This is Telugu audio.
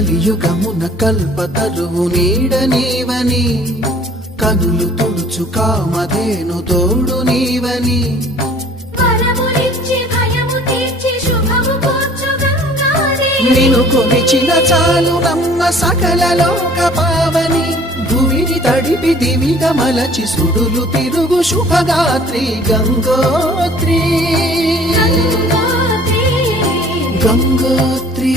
కలియుగమున కల్పతరువు నీడ నీవని కనులు తుడుచు కామధేను తోడు నీవని నిను కొలిచిన చాలు నమ్మ సకల లోక పావని భూమిని తడిపి దివిగా మలచి సుడులు తిరుగు శుభగాత్రి గంగోత్రి